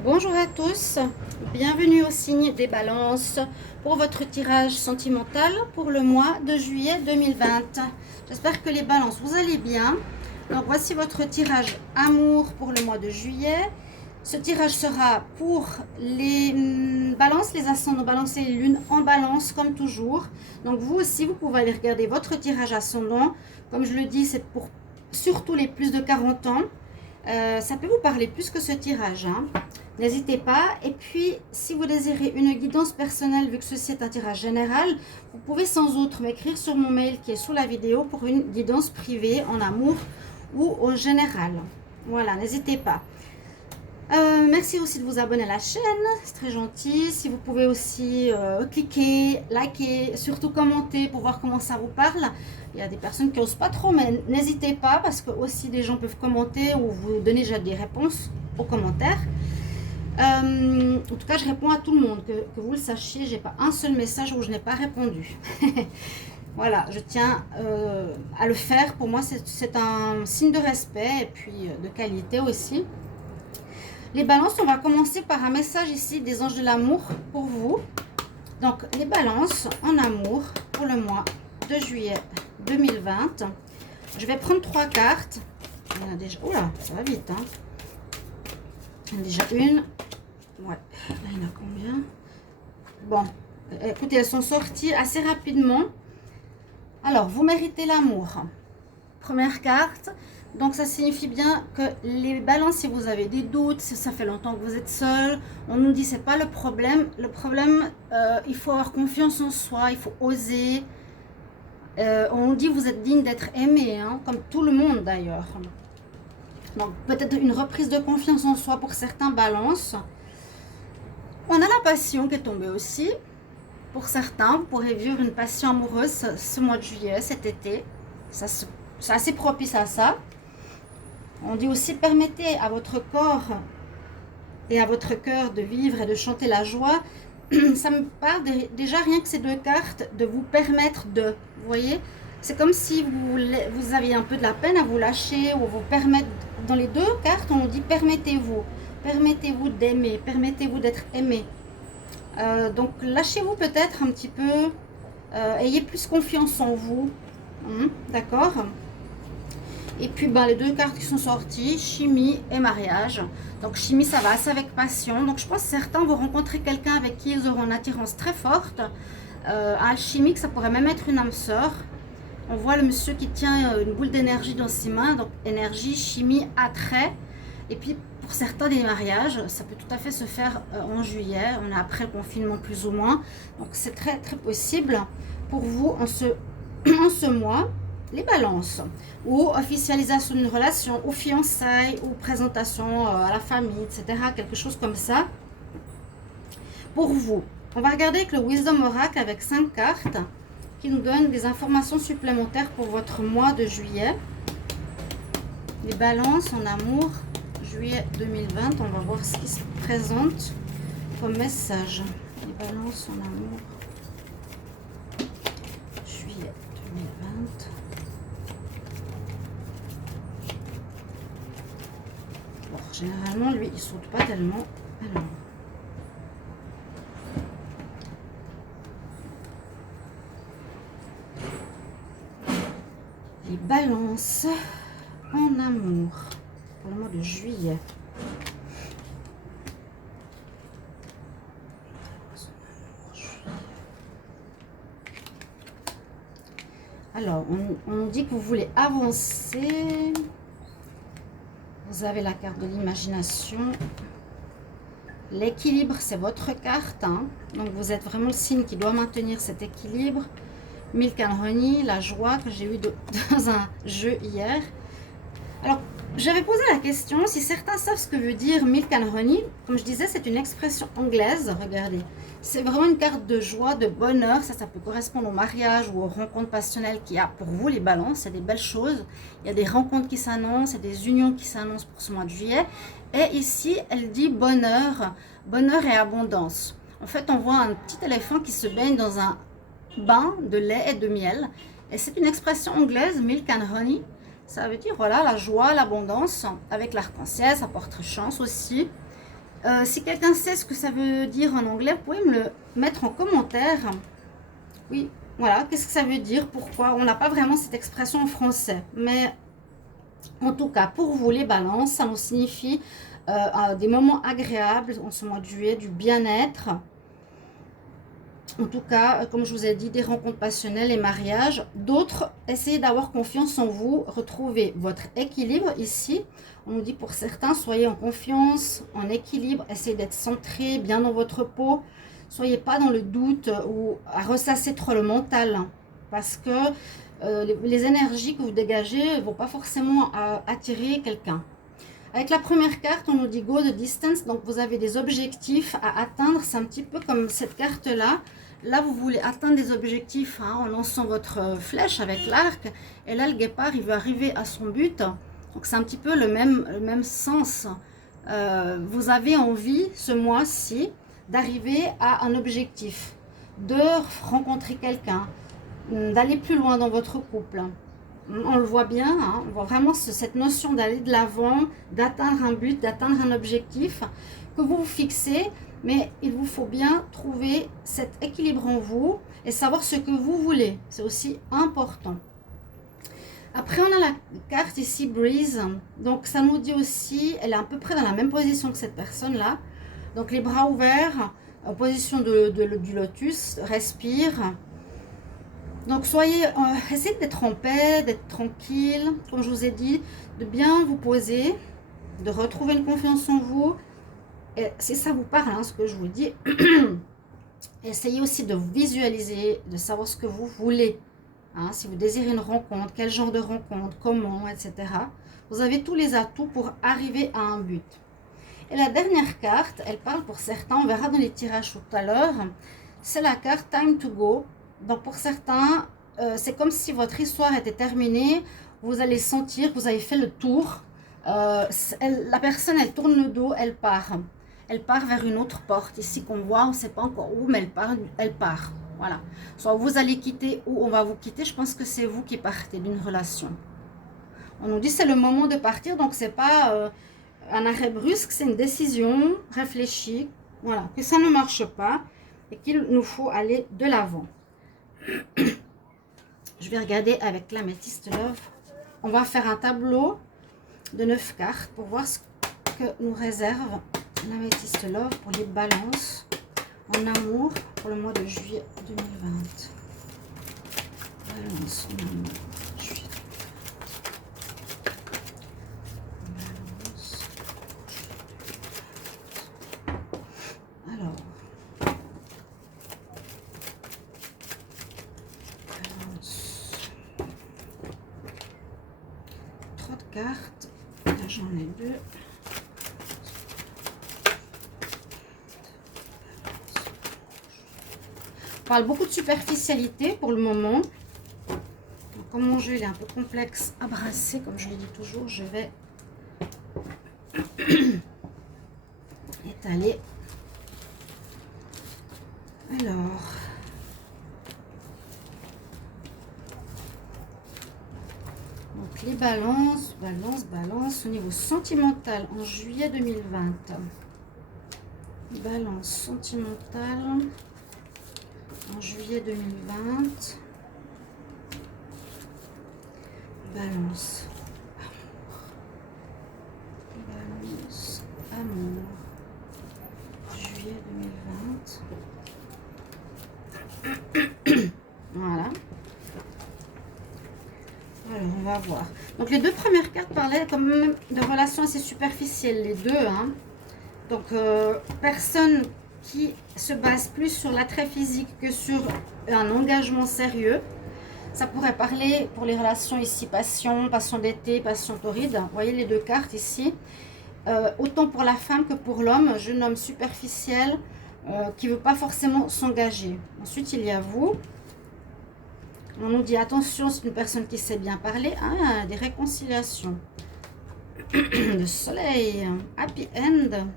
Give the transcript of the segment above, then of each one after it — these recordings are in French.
Bonjour à tous, bienvenue au signe des balances pour votre tirage sentimental pour le mois de juillet 2020. J'espère que les balances, vous allez bien. Donc voici votre tirage amour pour le mois de juillet. Ce tirage sera pour les balances, les ascendants balance et les lunes en balance comme toujours. Donc vous aussi, vous pouvez aller regarder votre tirage ascendant. Comme je le dis, c'est pour surtout les plus de 40 ans. Ça peut vous parler plus que ce tirage, hein. N'hésitez pas. Et puis, si vous désirez une guidance personnelle, vu que ceci est un tirage général, vous pouvez sans autre m'écrire sur mon mail qui est sous la vidéo pour une guidance privée en amour ou en général. Voilà, n'hésitez pas. Merci aussi de vous abonner à la chaîne, c'est très gentil. Si vous pouvez aussi cliquer, liker, surtout commenter pour voir comment ça vous parle. Il y a des personnes qui n'osent pas trop, mais n'hésitez pas parce que aussi des gens peuvent commenter ou vous donner déjà des réponses aux commentaires. En tout cas, je réponds à tout le monde, que vous le sachiez, j'ai pas un seul message où je n'ai pas répondu. Voilà, je tiens à le faire. Pour moi, c'est un signe de respect et puis de qualité aussi. Les balances, on va commencer par un message ici des anges de l'amour pour vous. Donc, les balances en amour pour le mois de juillet 2020. Je vais prendre 3 cartes. Il y en a déjà... Oula, ça va vite, hein. Il y en a déjà une. Ouais, là, il y en a combien? Bon, écoutez, elles sont sorties assez rapidement. Alors, vous méritez l'amour. Première carte. Donc, ça signifie bien que les balances, si vous avez des doutes, si ça fait longtemps que vous êtes seul, on nous dit c'est pas le problème. Le problème, il faut avoir confiance en soi, il faut oser. On nous dit vous êtes digne d'être aimé, hein, comme tout le monde d'ailleurs. Donc, peut-être une reprise de confiance en soi pour certains balances. On a la passion qui est tombée aussi. Pour certains, vous pourrez vivre une passion amoureuse ce mois de juillet, cet été. C'est assez propice à ça. On dit aussi, permettez à votre corps et à votre cœur de vivre et de chanter la joie. Ça me parle déjà rien que ces 2 cartes, de vous permettre de, vous voyez, c'est comme si vous aviez un peu de la peine à vous lâcher ou vous permettre. Dans les 2 cartes, on dit permettez-vous d'aimer, permettez-vous d'être aimé. Donc lâchez-vous peut-être un petit peu, ayez plus confiance en vous, d'accord. Et puis les 2 cartes qui sont sorties, chimie et mariage. Donc chimie, ça va assez avec passion. Donc je pense que certains vont rencontrer quelqu'un avec qui ils auront une attirance très forte. Alchimique, ça pourrait même être une âme sœur. On voit le monsieur qui tient une boule d'énergie dans ses mains. Donc énergie, chimie, attrait. Et puis pour certains des mariages, ça peut tout à fait se faire en juillet. On est après le confinement plus ou moins. Donc c'est très très possible pour vous en ce mois. Les balances, ou officialisation d'une relation, ou fiançailles, ou présentation à la famille, etc. Quelque chose comme ça. Pour vous, on va regarder avec le Wisdom Oracle avec 5 cartes qui nous donnent des informations supplémentaires pour votre mois de juillet. Les balances en amour, juillet 2020, on va voir ce qui se présente comme message. Les balances en amour, juillet 2020. Généralement, lui, il saute pas tellement. Alors, les balances en amour pour le mois de juillet. Alors, on dit que vous voulez avancer. Vous avez la carte de l'imagination. L'équilibre, c'est votre carte, hein. Donc, vous êtes vraiment le signe qui doit maintenir cet équilibre. Milk and Honey, la joie que j'ai eue dans un jeu hier. Alors, j'avais posé la question si certains savent ce que veut dire Milk and Honey. Comme je disais, c'est une expression anglaise. Regardez, c'est vraiment une carte de joie, de bonheur. Ça peut correspondre au mariage ou aux rencontres passionnelles qu'il y a pour vous, les balances. C'est des belles choses. Il y a des rencontres qui s'annoncent, il y a des unions qui s'annoncent pour ce mois de juillet. Et ici, elle dit bonheur, bonheur et abondance. En fait, on voit un petit éléphant qui se baigne dans un bain de lait et de miel. Et c'est une expression anglaise, Milk and Honey. Ça veut dire, voilà, la joie, l'abondance avec l'arc-en-ciel, ça porte chance aussi. Si quelqu'un sait ce que ça veut dire en anglais, vous pouvez me le mettre en commentaire. Oui, voilà, qu'est-ce que ça veut dire, pourquoi? On n'a pas vraiment cette expression en français, mais en tout cas, pour vous, les balances, ça nous signifie des moments agréables en ce mois de juillet, du bien-être. En tout cas, comme je vous ai dit, des rencontres passionnelles et mariages. D'autres, essayez d'avoir confiance en vous, retrouvez votre équilibre ici. On nous dit pour certains, soyez en confiance, en équilibre, essayez d'être centré, bien dans votre peau. Soyez pas dans le doute ou à ressasser trop le mental, hein, parce que les énergies que vous dégagez ne vont pas forcément attirer quelqu'un. Avec la première carte, on nous dit go the distance, donc vous avez des objectifs à atteindre. C'est un petit peu comme cette carte-là. Là, vous voulez atteindre des objectifs hein, en lançant votre flèche avec l'arc. Et là, le guépard, il veut arriver à son but. Donc, c'est un petit peu le même sens. Vous avez envie, ce mois-ci, d'arriver à un objectif, de rencontrer quelqu'un, d'aller plus loin dans votre couple. On le voit bien, hein, on voit vraiment cette notion d'aller de l'avant, d'atteindre un but, d'atteindre un objectif que vous vous fixez, mais il vous faut bien trouver cet équilibre en vous et savoir ce que vous voulez. C'est aussi important. Après, on a la carte ici, Breeze. Donc, ça nous dit aussi, elle est à peu près dans la même position que cette personne-là. Donc, les bras ouverts, en position du lotus, respire. Donc, essayez d'être en paix, d'être tranquille, comme je vous ai dit, de bien vous poser, de retrouver une confiance en vous. Et si ça vous parle, hein, ce que je vous dis, essayez aussi de visualiser, de savoir ce que vous voulez. Hein, si vous désirez une rencontre, quel genre de rencontre, comment, etc. Vous avez tous les atouts pour arriver à un but. Et la dernière carte, elle parle pour certains, on verra dans les tirages tout à l'heure, c'est la carte Time to Go. Donc pour certains, c'est comme si votre histoire était terminée, vous allez sentir que vous avez fait le tour. La personne, elle tourne le dos, elle part. Elle part vers une autre porte, ici qu'on voit, on ne sait pas encore où, mais elle part. Voilà. Soit vous allez quitter ou on va vous quitter. Je pense que c'est vous qui partez d'une relation. On nous dit c'est le moment de partir, donc c'est pas un arrêt brusque, c'est une décision réfléchie. Voilà, que ça ne marche pas et qu'il nous faut aller de l'avant. Je vais regarder avec l'améthyste Love. On va faire un tableau de 9 cartes pour voir ce que nous réserve l'améthyste Love pour les balances en amour pour le mois de juillet 2020. Balance en amour, juillet 2020. Balance. Alors, balance. 3 de cartes. Là, j'en ai 2. On parle beaucoup de superficialité pour le moment. Donc, comme mon jeu il est un peu complexe à brasser, comme je le dis toujours, je vais étaler. Alors, donc les balances au niveau sentimental en juillet 2020. Balance sentimentale en juillet 2020. Balance amour, juillet 2020. Voilà. Alors, on va voir. Donc, les deux premières cartes parlaient quand même de relations assez superficielles, les deux. Hein. Donc, personne qui se base plus sur l'attrait physique que sur un engagement sérieux. Ça pourrait parler pour les relations ici, passion d'été, passion torride. Vous voyez les deux cartes ici. Autant pour la femme que pour l'homme, jeune homme superficiel qui ne veut pas forcément s'engager. Ensuite, il y a vous. On nous dit attention, c'est une personne qui sait bien parler. Ah, des réconciliations. Le soleil, happy end.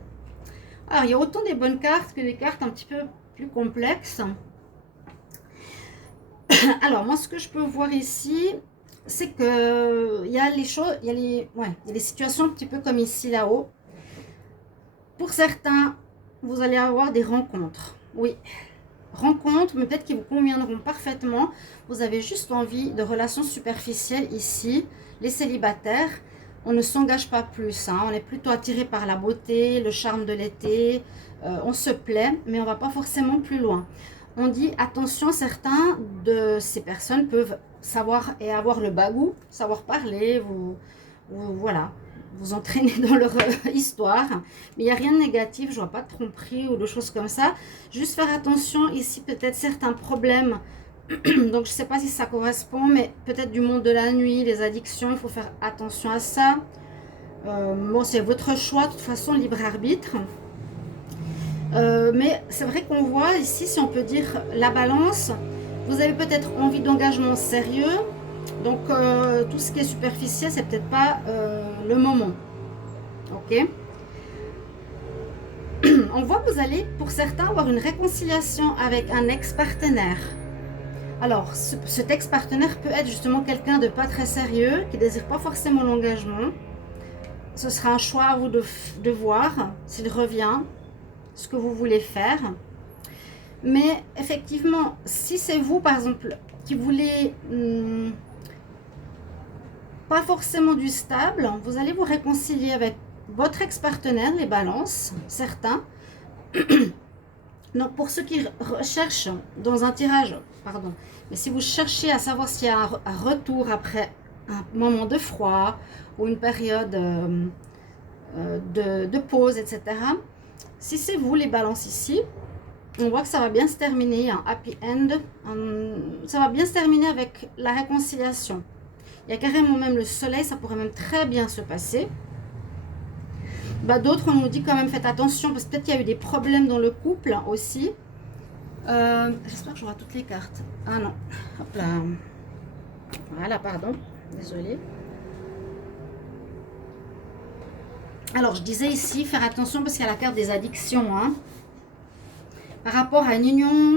Alors, il y a autant des bonnes cartes que des cartes un petit peu plus complexes. Alors, moi, ce que je peux voir ici, c'est que il y a les choses, il y a les situations un petit peu comme ici, là-haut. Pour certains, vous allez avoir des rencontres. Oui, rencontres, mais peut-être qui vous conviendront parfaitement. Vous avez juste envie de relations superficielles ici. Les célibataires, on ne s'engage pas plus. Hein. On est plutôt attiré par la beauté, le charme de l'été. On se plaît, mais on ne va pas forcément plus loin. On dit attention, certains de ces personnes peuvent savoir et avoir le bagou, savoir parler, voilà, vous entraîner dans leur histoire. Mais il n'y a rien de négatif, je vois pas de tromperie ou de choses comme ça. Juste faire attention ici, peut-être certains problèmes. Donc je sais pas si ça correspond, mais peut-être du monde de la nuit, les addictions, il faut faire attention à ça. Bon, c'est votre choix, de toute façon, libre arbitre. Mais c'est vrai qu'on voit ici, si on peut dire, la balance. Vous avez peut-être envie d'engagement sérieux. Donc, tout ce qui est superficiel, c'est peut-être pas le moment. Ok. On voit que vous allez, pour certains, avoir une réconciliation avec un ex-partenaire. Alors, cet ex-partenaire peut être justement quelqu'un de pas très sérieux, qui ne désire pas forcément l'engagement. Ce sera un choix à vous de voir s'il revient, ce que vous voulez faire. Mais effectivement, si c'est vous, par exemple, qui voulez pas forcément du stable, vous allez vous réconcilier avec votre ex-partenaire, les balances, certains. Donc, pour ceux qui recherchent dans un tirage, pardon, mais si vous cherchez à savoir s'il y a un retour après un moment de froid ou une période de pause, etc., si c'est vous, les balances ici, on voit que ça va bien se terminer, un happy end, ça va bien se terminer avec la réconciliation. Il y a carrément même le soleil, ça pourrait même très bien se passer. Bah, d'autres, on nous dit quand même, faites attention, parce que peut-être qu'il y a eu des problèmes dans le couple aussi. J'espère que j'aurai toutes les cartes. Ah non, hop là. Voilà, pardon, désolée. Alors, je disais ici, faire attention, parce qu'il y a la carte des addictions, hein. Par rapport à une union,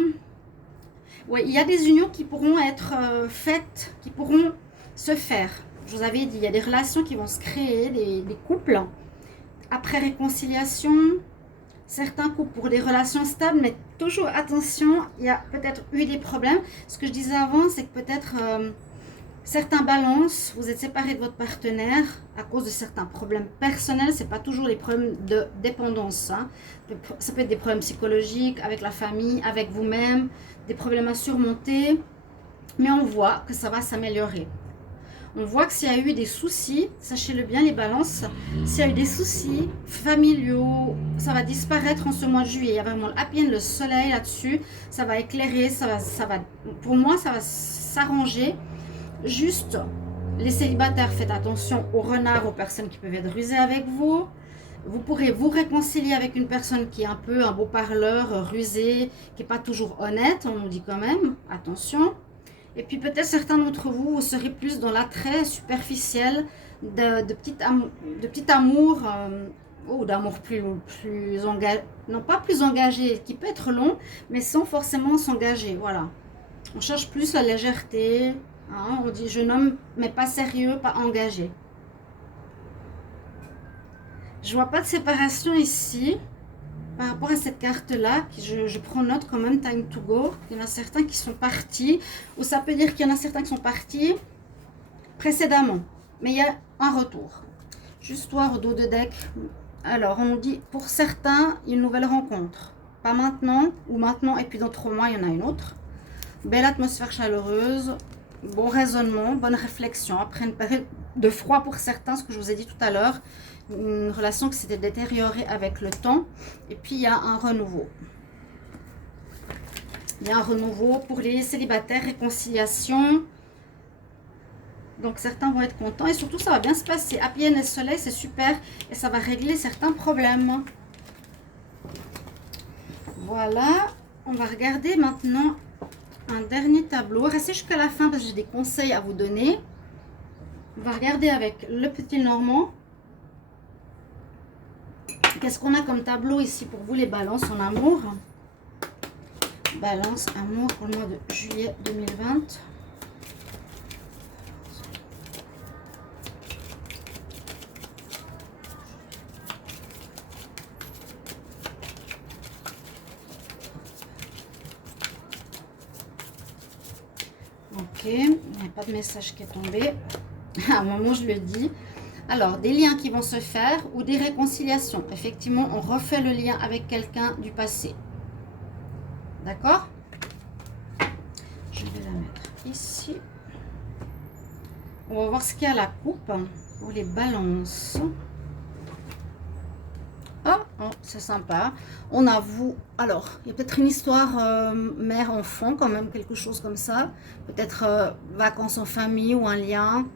oui, il y a des unions qui pourront être faites, qui pourront se faire. Je vous avais dit, il y a des relations qui vont se créer, des couples. Après réconciliation, certains couples pour des relations stables, mais toujours attention, il y a peut-être eu des problèmes. Ce que je disais avant, c'est que peut-être certains balances, vous êtes séparés de votre partenaire à cause de certains problèmes personnels. C'est pas toujours les problèmes de dépendance. Hein. Ça peut être des problèmes psychologiques, avec la famille, avec vous-même, des problèmes à surmonter. Mais on voit que ça va s'améliorer. On voit que s'il y a eu des soucis, sachez-le bien les balances, s'il y a eu des soucis familiaux, ça va disparaître en ce mois de juillet. Il y a vraiment à peine le soleil là-dessus, ça va éclairer, ça va, pour moi ça va s'arranger. Juste, les célibataires, faites attention aux renards, aux personnes qui peuvent être rusées avec vous. Vous pourrez vous réconcilier avec une personne qui est un peu un beau parleur, rusé, qui n'est pas toujours honnête, on nous dit quand même, attention. Et puis peut-être certains d'entre vous, vous serez plus dans l'attrait superficiel de petit amour, ou d'amour plus engagé, non pas plus engagé, qui peut être long, mais sans forcément s'engager, voilà. On cherche plus la légèreté, hein, on dit jeune homme, mais pas sérieux, pas engagé. Je vois pas de séparation ici. Par rapport à cette carte-là, je prends note quand même, time to go. Il y en a certains qui sont partis, ou ça peut dire qu'il y en a certains qui sont partis précédemment. Mais il y a un retour. Juste voir au dos de deck. Alors, on nous dit, pour certains, une nouvelle rencontre. Pas maintenant, ou maintenant, et puis dans 3 mois, il y en a une autre. Belle atmosphère chaleureuse, bon raisonnement, bonne réflexion. Après une période de froid pour certains, ce que je vous ai dit tout à l'heure, une relation qui s'était détériorée avec le temps. Et puis, il y a un renouveau. Il y a un renouveau pour les célibataires, réconciliation. Donc, certains vont être contents. Et surtout, ça va bien se passer. Happy End et soleil, c'est super. Et ça va régler certains problèmes. Voilà. On va regarder maintenant un dernier tableau. Restez jusqu'à la fin parce que j'ai des conseils à vous donner. On va regarder avec le petit Normand. Qu'est-ce qu'on a comme tableau ici pour vous les balances en amour? Balance, amour pour le mois de juillet 2020. il n'y a pas de message qui est tombé. À un moment, je le dis. Alors, des liens qui vont se faire ou des réconciliations. Effectivement, on refait le lien avec quelqu'un du passé. D'accord? Je vais la mettre ici. On va voir ce qu'il y a à la coupe ou les balances. Ah, oh, c'est sympa. On avoue. Alors, il y a peut-être une histoire mère-enfant, quand même, quelque chose comme ça. Peut-être vacances en famille ou un lien.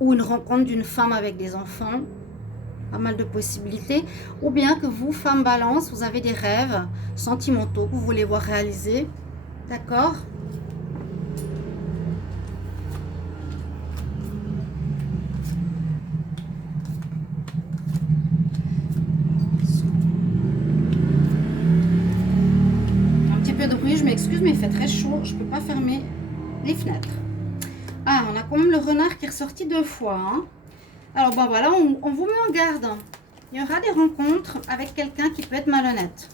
Ou une rencontre d'une femme avec des enfants. Pas mal de possibilités. Ou bien que vous, femme balance, vous avez des rêves sentimentaux que vous voulez voir réalisés. D'accord? Un petit peu de bruit, je m'excuse, mais il fait très chaud. Je ne peux pas fermer les fenêtres. Ah, on a quand même le renard qui est ressorti 2 fois. Hein. Alors, bon, voilà, on vous met en garde. Il y aura des rencontres avec quelqu'un qui peut être malhonnête.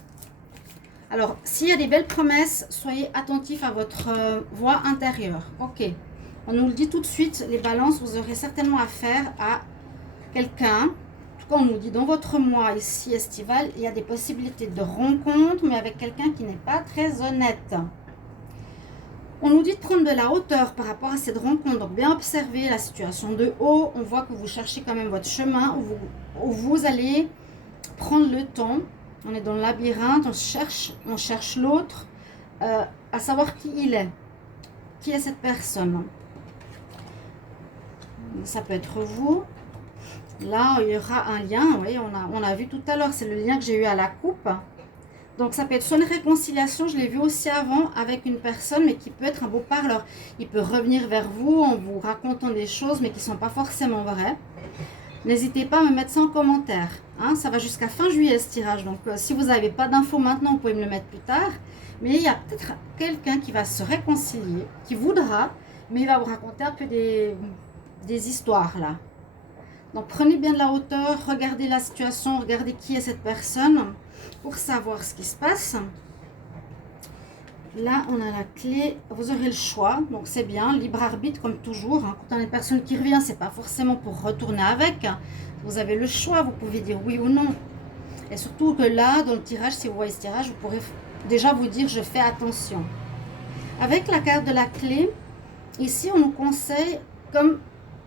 Alors, s'il y a des belles promesses, soyez attentifs à votre voix intérieure. Ok. On nous le dit tout de suite, les balances, vous aurez certainement affaire à quelqu'un. En tout cas, on nous dit dans votre mois ici estival, il y a des possibilités de rencontre, mais avec quelqu'un qui n'est pas très honnête. On nous dit de prendre de la hauteur par rapport à cette rencontre, donc bien observer la situation de haut. On voit que vous cherchez quand même votre chemin, où vous allez prendre le temps. On est dans le labyrinthe, on cherche l'autre, à savoir qui il est. Qui est cette personne? Ça peut être vous. Là, il y aura un lien, oui, on a vu tout à l'heure, c'est le lien que j'ai eu à la coupe. Donc, ça peut être soit une réconciliation, je l'ai vu aussi avant, avec une personne, mais qui peut être un beau parleur. Il peut revenir vers vous en vous racontant des choses, mais qui ne sont pas forcément vraies. N'hésitez pas à me mettre ça en commentaire. Hein, ça va jusqu'à fin juillet ce tirage. Donc, si vous n'avez pas d'infos maintenant, vous pouvez me le mettre plus tard. Mais il y a peut-être quelqu'un qui va se réconcilier, qui voudra, mais il va vous raconter un peu des histoires là. Donc, prenez bien de la hauteur, regardez la situation, regardez qui est cette personne pour savoir ce qui se passe. Là, on a la clé. Vous aurez le choix, donc c'est bien. Libre arbitre, comme toujours. Hein. Quand on a une personne qui revient, c'est pas forcément pour retourner avec. Vous avez le choix, vous pouvez dire oui ou non. Et surtout que là, dans le tirage, si vous voyez ce tirage, vous pourrez déjà vous dire je fais attention. Avec la carte de la clé, ici, on nous conseille, comme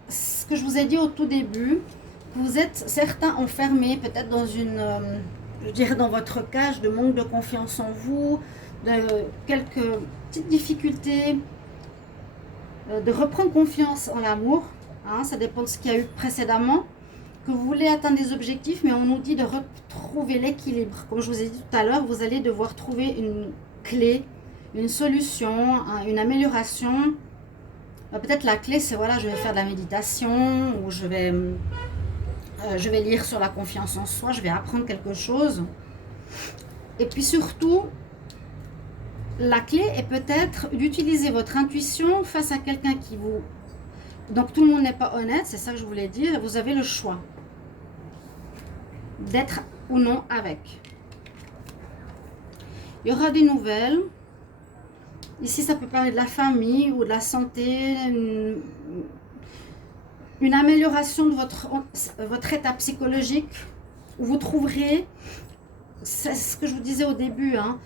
ce que je vous ai dit au tout début, vous êtes certains enfermés, peut-être dans une, je dirais dans votre cage de manque de confiance en vous, de quelques petites difficultés, de reprendre confiance en l'amour. Hein, ça dépend de ce qu'il y a eu précédemment. Que vous voulez atteindre des objectifs, mais on nous dit de retrouver l'équilibre. Comme je vous ai dit tout à l'heure, vous allez devoir trouver une clé, une solution, une amélioration. Peut-être la clé, c'est voilà, je vais faire de la méditation ou je vais lire sur la confiance en soi, je vais apprendre quelque chose. Et puis surtout, la clé est peut-être d'utiliser votre intuition face à quelqu'un qui vous... Donc tout le monde n'est pas honnête, c'est ça que je voulais dire. Vous avez le choix d'être ou non avec. Il y aura des nouvelles. Ici, ça peut parler de la famille ou de la santé, une amélioration de votre état psychologique, où vous trouverez, c'est ce que je vous disais au début, hein,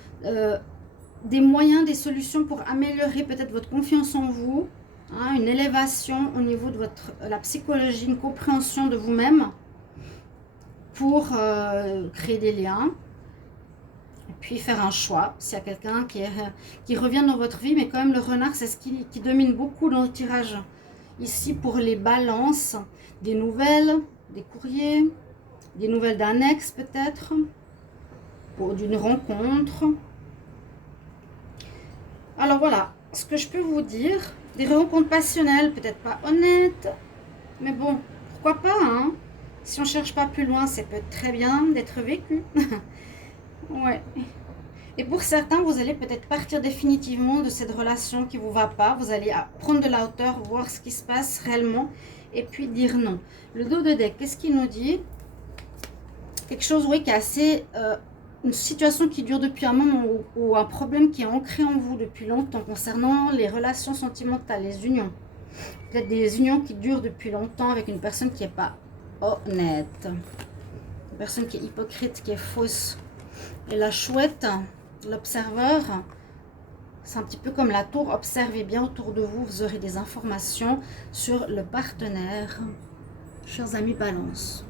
des moyens, des solutions pour améliorer peut-être votre confiance en vous, hein, une élévation au niveau de la psychologie, une compréhension de vous-même pour créer des liens. Et puis faire un choix, s'il y a quelqu'un qui revient dans votre vie, mais quand même le renard, c'est ce qui domine beaucoup dans le tirage. Ici, pour les balances, des nouvelles, des courriers, des nouvelles d'un ex peut-être, ou d'une rencontre. Alors voilà, ce que je peux vous dire, des rencontres passionnelles, peut-être pas honnêtes, mais bon, pourquoi pas, hein? Si on ne cherche pas plus loin, c'est peut-être très bien d'être vécu. Ouais. Et pour certains, vous allez peut-être partir définitivement de cette relation qui ne vous va pas. Vous allez prendre de la hauteur, voir ce qui se passe réellement et puis dire non. Le dos de deck, qu'est-ce qu'il nous dit? Quelque chose, oui, qui est assez une situation qui dure depuis un moment ou un problème qui est ancré en vous depuis longtemps concernant les relations sentimentales, les unions. Peut-être des unions qui durent depuis longtemps avec une personne qui n'est pas honnête. Une personne qui est hypocrite, qui est fausse. Et la chouette, l'observeur, c'est un petit peu comme la tour. Observez bien autour de vous, vous aurez des informations sur le partenaire. Chers amis Balance.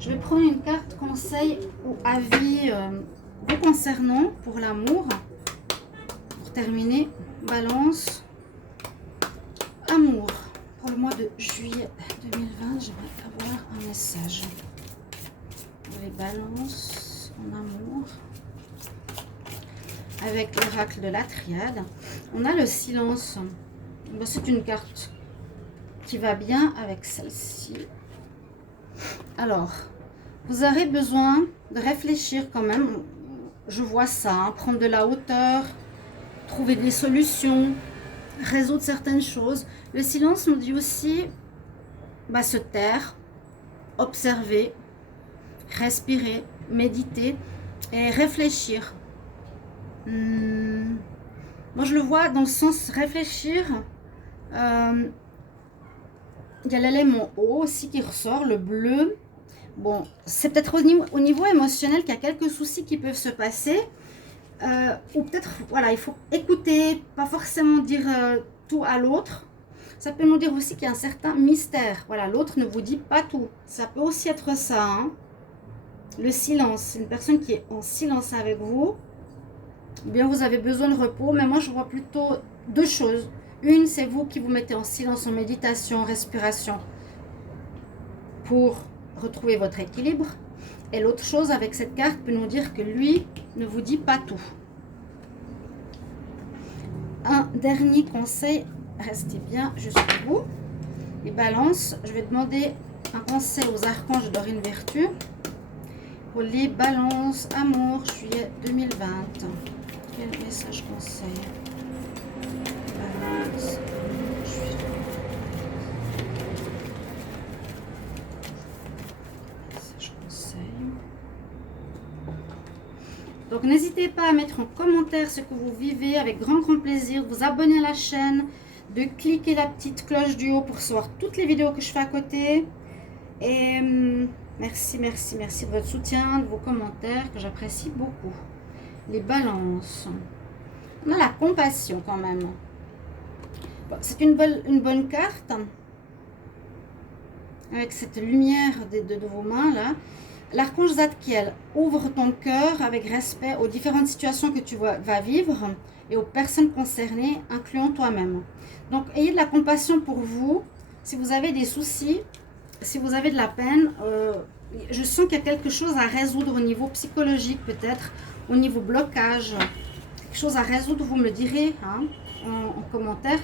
Je vais prendre une carte conseil ou avis vous concernant pour l'amour. Pour terminer, Balance, amour. Pour le mois de juillet 2020, j'aimerais avoir un message. Pour les Balances en amour. Avec l'oracle de la triade, on a le silence. C'est une carte qui va bien avec celle-ci. Alors, vous aurez besoin de réfléchir quand même. Je vois ça, hein, prendre de la hauteur, trouver des solutions, résoudre certaines choses. Le silence nous dit aussi se taire, observer, respirer, méditer et réfléchir. Moi, je le vois dans le sens réfléchir. Il y a l'élément eau aussi qui ressort, le bleu. Bon, c'est peut-être au niveau émotionnel qu'il y a quelques soucis qui peuvent se passer. Ou peut-être, voilà, il faut écouter, pas forcément dire tout à l'autre. Ça peut nous dire aussi qu'il y a un certain mystère. Voilà, l'autre ne vous dit pas tout. Ça peut aussi être ça. Hein. Le silence, c'est une personne qui est en silence avec vous. Ou bien vous avez besoin de repos. Mais moi, je vois plutôt deux choses. Une, c'est vous qui vous mettez en silence, en méditation, en respiration pour retrouver votre équilibre. Et l'autre chose avec cette carte peut nous dire que lui ne vous dit pas tout. Un dernier conseil, restez bien jusqu'au bout. Les Balances, je vais demander un conseil aux archanges Dorine Vertu pour les Balances, amour, juillet 2020. Quel message conseil? Balance, juillet. Message conseil. Donc n'hésitez pas à mettre en commentaire ce que vous vivez avec grand plaisir, de vous abonner à la chaîne, de cliquer la petite cloche du haut pour recevoir toutes les vidéos que je fais à côté. Et merci de votre soutien, de vos commentaires que j'apprécie beaucoup. Les Balances. On a la compassion quand même. Bon, c'est une bonne carte. Avec cette lumière de vos mains là. L'archange Zadkiel, ouvre ton cœur avec respect aux différentes situations que tu vas vivre et aux personnes concernées, incluant toi-même. Donc, ayez de la compassion pour vous. Si vous avez des soucis, si vous avez de la peine, je sens qu'il y a quelque chose à résoudre au niveau psychologique peut-être, au niveau blocage. Quelque chose à résoudre, vous me le direz hein, en commentaire.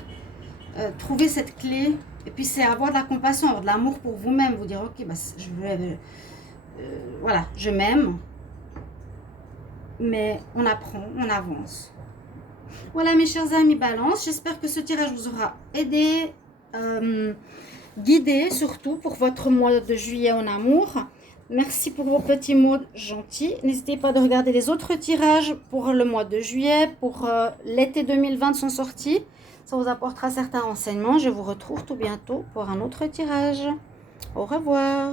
Trouvez cette clé. Et puis, c'est avoir de la compassion, avoir de l'amour pour vous-même. Vous dire, ok, je veux... voilà, je m'aime, mais on apprend, on avance. Voilà mes chers amis Balance, j'espère que ce tirage vous aura aidé, guidé surtout pour votre mois de juillet en amour. Merci pour vos petits mots gentils. N'hésitez pas de regarder les autres tirages pour le mois de juillet, pour l'été 2020 sont sortis. Ça vous apportera certains renseignements. Je vous retrouve tout bientôt pour un autre tirage. Au revoir.